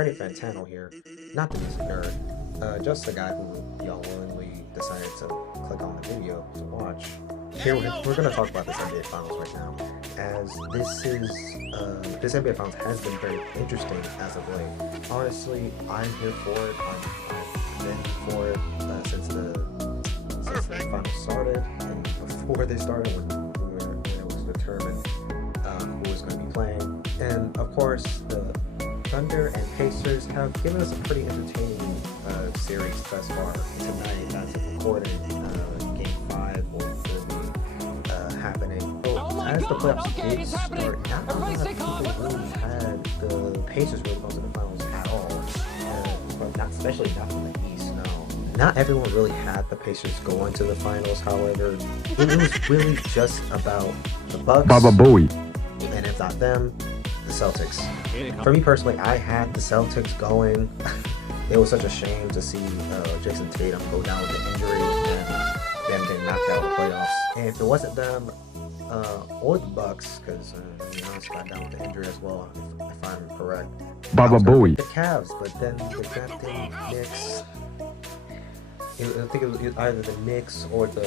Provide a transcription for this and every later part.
Freddie Fantano here, not the music nerd, just a guy who willingly decided to click on the video to watch. Here we're gonna talk about this NBA Finals right now, as this NBA Finals has been very interesting as of late. Honestly, I'm here for it. I've been for it since the finals started, and before they started, when it was determined who was going to be playing. And of course, the Thunder and Pacers have given us a pretty entertaining series thus far. Tonight, as of recording, Game 5 will be happening. So, as the playoffs did start, not a lot of people really had the Pacers really going to the finals at all. But especially not from the East, no. Not everyone really had the Pacers go into the finals, however. It was really just about the Bucks. Baba Bowie. And if not them, the Celtics. For me personally, I had the Celtics going. It was such a shame to see Jason Tatum go down with the injury and them getting knocked out of the playoffs. And if it wasn't them or the Bucks, because Giannis got down with the injury as well, if I'm correct. Baba Bowie. The Cavs, but then the goddamn Knicks. I think it was either the Knicks or the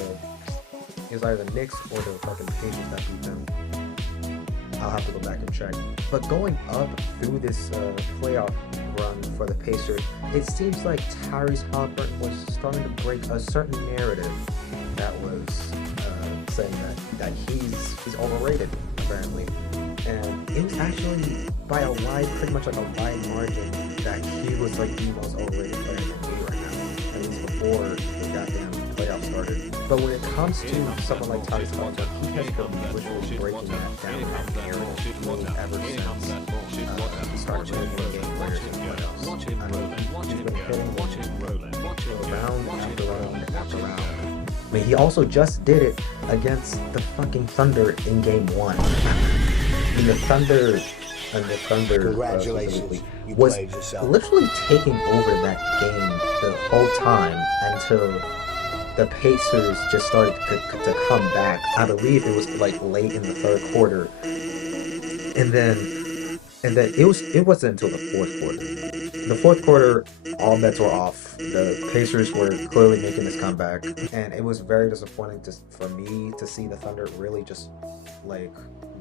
fucking Pacers that beat them. I'll have to go back and check. But going up through this playoff run for the Pacers, it seems like Tyrese Halliburton was starting to break a certain narrative that was saying that he's overrated, apparently. And it was actually by pretty much like a wide margin, that he was like the most overrated player in the NBA right now, at least before the goddamn playoffs started. But when it comes to someone like Tyrese Halliburton, he has been literally breaking that down narrative ever since he started winning game winners in the playoffs. I mean, he's been hitting round after round after round. I mean, he also just did it against the fucking Thunder in Game 1. I mean, the Thunder Congratulations, you was played yourself. literally taking over that game the whole time until the Pacers just started to come back. I believe it was like late in the third quarter, and then it wasn't until the fourth quarter. The fourth quarter, all bets were off. The Pacers were clearly making this comeback, and it was very disappointing for me to see the Thunder really just like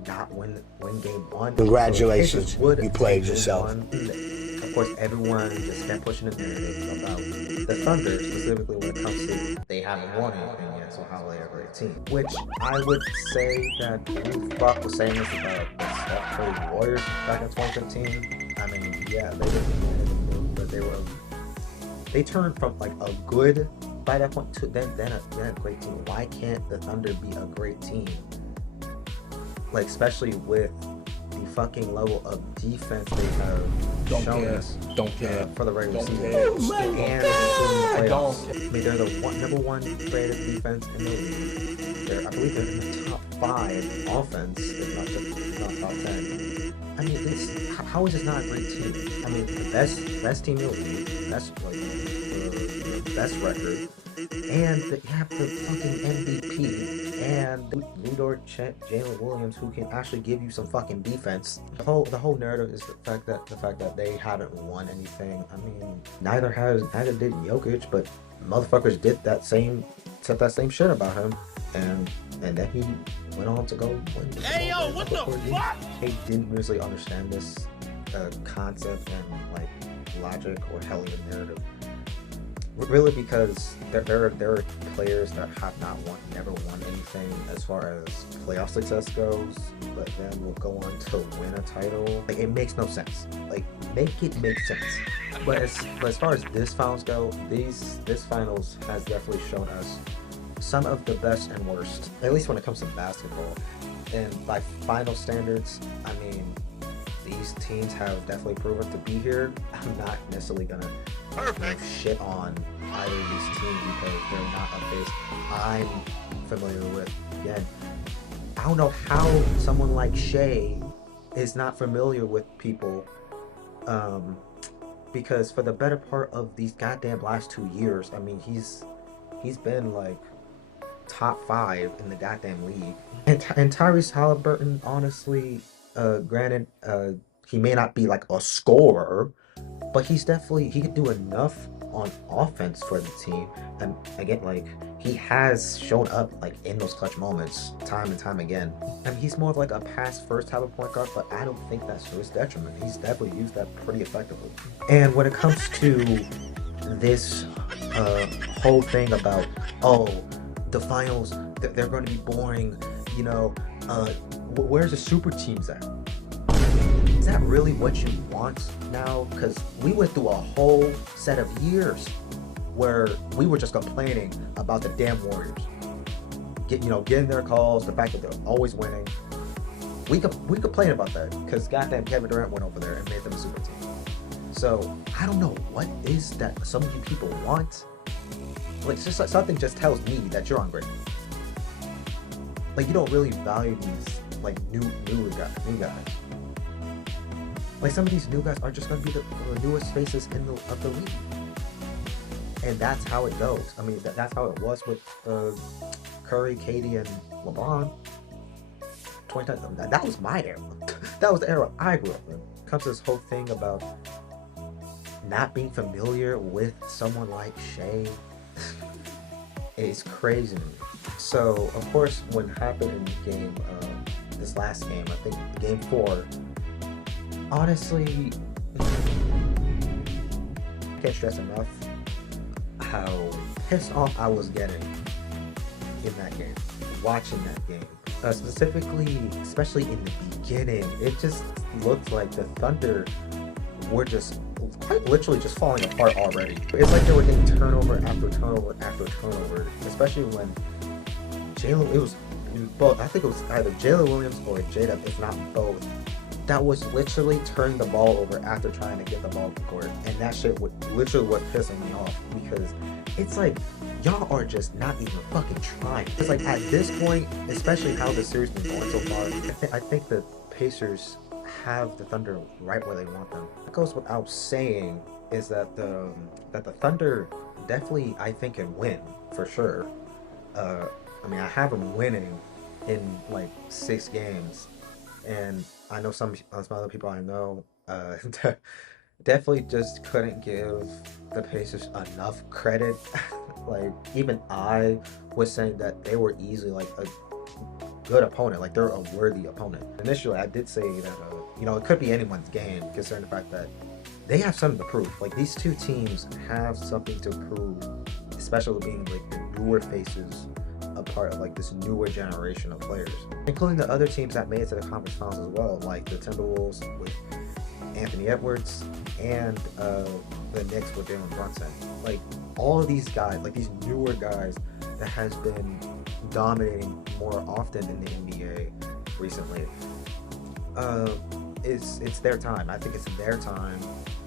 not win game 1. Congratulations, So you played yourself. Of course, everyone just kept pushing the narrative about the Thunder, specifically when it comes to they haven't won anything yet, so how are they a great team? Which I would say that who the fuck was saying this about the Steph Curry Warriors back in 2015. I mean, yeah, they didn't win anything, but they turned from like a good by that point to then a great team. Why can't the Thunder be a great team? Like, especially with the fucking level of defense they have shown us for the regular season and the playoffs. I mean, they're the number one rated defense in the league. I believe they're in the top 5 offense, if not top 10. I mean, how is this not a great team? I mean, the best team in the league, the best record, and you have the fucking MVP and Lou Dort, Jalen Williams, who can actually give you some fucking defense. The whole narrative is the fact that they haven't won anything. I mean, neither did Jokic, but motherfuckers said that same shit about him, and then he went on to go win. Hey yo, what the fuck? They didn't really understand this concept and like logic or Hellion narrative. Really, because there are players that have never won anything as far as playoff success goes, but then will go on to win a title. Like, it makes no sense. Like, make it make sense. But as far as this finals go, this finals has definitely shown us some of the best and worst, at least when it comes to basketball. And by final standards, I mean, these teams have definitely proven to be here. I'm not necessarily gonna shit on either of these teams because they're not a base I'm familiar with. Again, I don't know how someone like Shea is not familiar with people, because for the better part of these goddamn last 2 years, I mean, he's been like top 5 in the goddamn league. And Tyrese Halliburton, honestly, granted, he may not be like a scorer, but he could do enough on offense for the team. And again, like, he has shown up like in those clutch moments time and time again. I mean, he's more of like a pass first type of point guard, but I don't think that's to his detriment. He's definitely used that pretty effectively. And when it comes to this whole thing about, oh, the finals, they're going to be boring, you know, where's the super teams at? Is that really what you want now? Because we went through a whole set of years where we were just complaining about the damn Warriors, getting their calls, the fact that they're always winning. We complain about that because goddamn Kevin Durant went over there and made them a super team. So I don't know what is that some of you people want. Like, it's just like something just tells me that you're ungrateful. Like, you don't really value these like new guys. Like, some of these new guys are just going to be the newest faces of the league. And that's how it goes. I mean, that's how it was with Curry, KD, and LeBron. 2010, that was my era. That was the era I grew up in. Comes to this whole thing about not being familiar with someone like Shea. It's crazy to me. So, of course, what happened in this last game, I think game 4, honestly, I can't stress enough how pissed off I was getting in that game, watching that game. Specifically, especially in the beginning, it just looked like the Thunder were just quite literally just falling apart already. It's like they were getting turnover after turnover after turnover, especially when Jalen, it was both, I think it was either Jalen Williams or Jada, if not both, that was literally turning the ball over after trying to get the ball to court. And that shit literally was pissing me off because it's like, y'all are just not even fucking trying. It's like, at this point, especially how the series been going so far, I think the Pacers have the Thunder right where they want them. What goes without saying is that the Thunder definitely, I think, can win for sure. I mean, I have them winning in like 6 games, and I know some other people I know definitely just couldn't give the Pacers enough credit. Like, even I was saying that they were easily like a good opponent, like they're a worthy opponent. Initially, I did say that it could be anyone's game, considering the fact that they have something to prove. Like, these two teams have something to prove, especially being like the newer faces, a part of like this newer generation of players, including the other teams that made it to the conference finals as well, like the Timberwolves with Anthony Edwards and the Knicks with Jalen Brunson. Like, all of these guys, like these newer guys that has been dominating more often in the NBA recently, it's their time. I think it's their time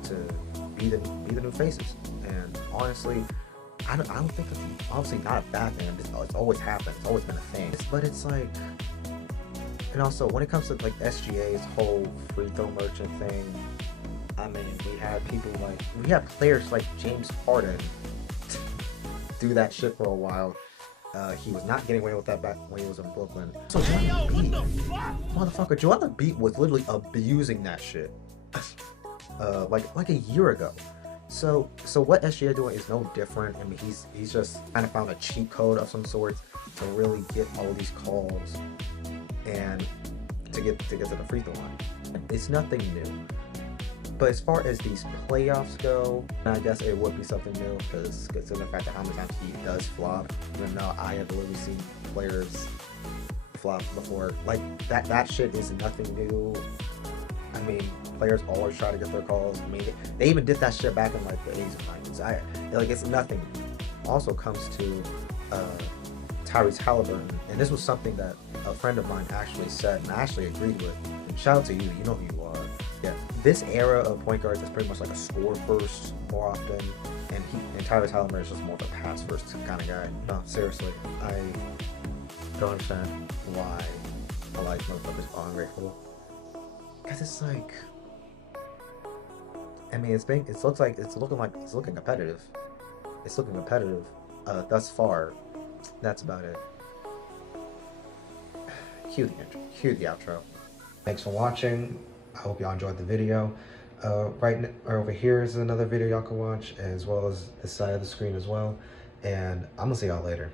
to be the new faces. And honestly, I don't think it's obviously not a bad thing. It's always happened. It's always been a thing. But it's like, and also when it comes to like SGA's whole free throw merchant thing, I mean, we have players like James Harden do that shit for a while. He was not getting away with that back when he was in Brooklyn. So Joel Embiid was literally abusing that shit, like a year ago. So what SGA doing is no different. I mean, he's just kind of found a cheat code of some sort to really get all these calls and to get to the free throw line. It's nothing new. But as far as these playoffs go, I guess it would be something new, because considering the fact that how many times he does flop, even though I have literally seen players flop before, like that shit is nothing new. I mean, players always try to get their calls. I mean, they even did that shit back in like the 80s and 90s. It's nothing. Also comes to Tyrese Halliburton, and this was something that a friend of mine actually said, and I actually agreed with. And shout out to you. You know who you are. Yeah, this era of point guards is pretty much like a score first more often, and Tyrese Halliburton is just more of a pass first kind of guy. No, seriously, I don't understand why a lot of motherfuckers are ungrateful. Cause it's like, I mean, it's looking competitive. It's looking competitive thus far. That's about it. Cue the intro. Cue the outro. Thanks for watching. I hope y'all enjoyed the video. Or over here is another video y'all can watch, as well as this side of the screen as well. And I'm gonna see y'all later.